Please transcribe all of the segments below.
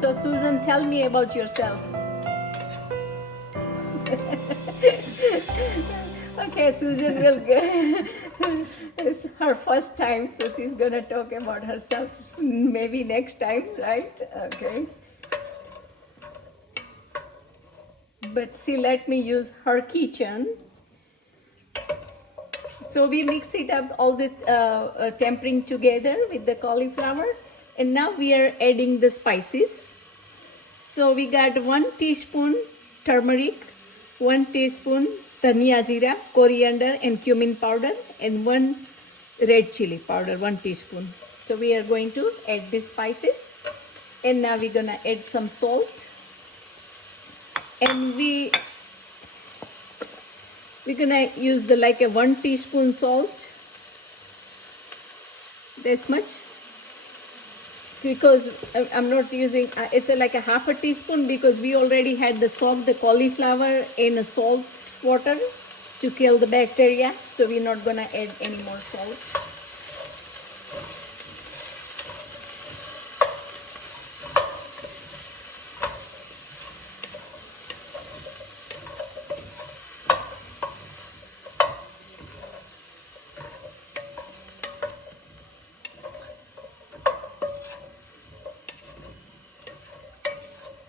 So Susan, tell me about yourself. Okay, Susan will get, it's her first time, so she's gonna talk about herself maybe next time, right? Okay. But she let me use her kitchen. So we mix it up, all the tempering together with the cauliflower. And now we are adding the spices. So we got 1 teaspoon turmeric, 1 teaspoon dhania jeera, coriander and cumin powder, and 1 red chili powder, 1 teaspoon. So we are going to add the spices. And now we're gonna add some salt. And we're gonna use the like a 1 teaspoon salt. This much, because I'm not using it's like a half a teaspoon, because we already had soaked the cauliflower in a salt water to kill the bacteria, so we're not gonna add any more salt.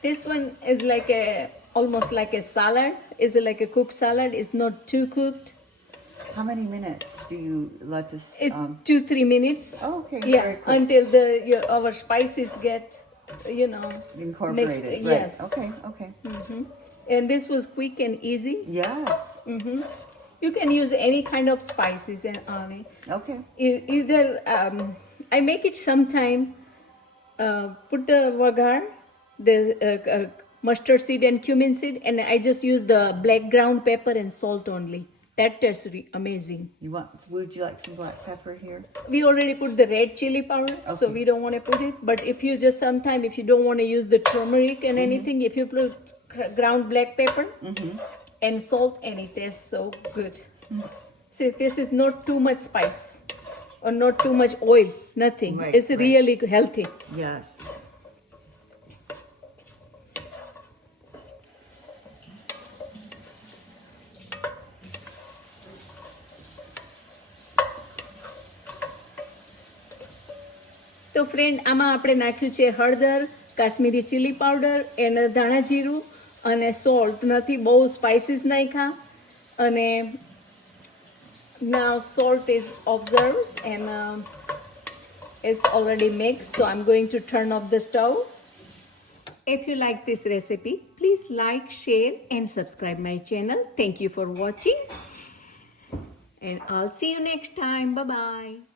This one is like almost like a salad. Is like a cooked salad. It's not too cooked. How many minutes do you let this? 2-3 minutes. Oh, okay. Yeah, Very quick. until our spices get, Incorporated. mixed. Right. Yes. Okay. Okay. And this was quick and easy. Yes. You can use any kind of spices and Okay. either I make it sometime. Put the vagar, the mustard seed and cumin seed, and I just use the black ground pepper and salt only. That tastes amazing. Would you like some black pepper here? We already put the red chili powder, so we don't want to put it. But if you just sometime, if you don't want to use the turmeric and anything, if you put ground black pepper and salt, and it tastes so good. See, this is not too much spice or not too much oil, nothing. Right, It's really healthy. Yes. તો friend, આમાં આપણે નાખ્યું છે હળદર, Kashmiri chilli powder, અને ધાણા જીરું અને સોલ્ટ. નથી બહુ સ્પાઇસીસ નાખ્યા. અને now salt is observed and it's already mixed, so I'm going to turn off the stove. If you like this recipe, please like, share and subscribe my channel. Thank you for watching and I'll see you next time. Bye bye.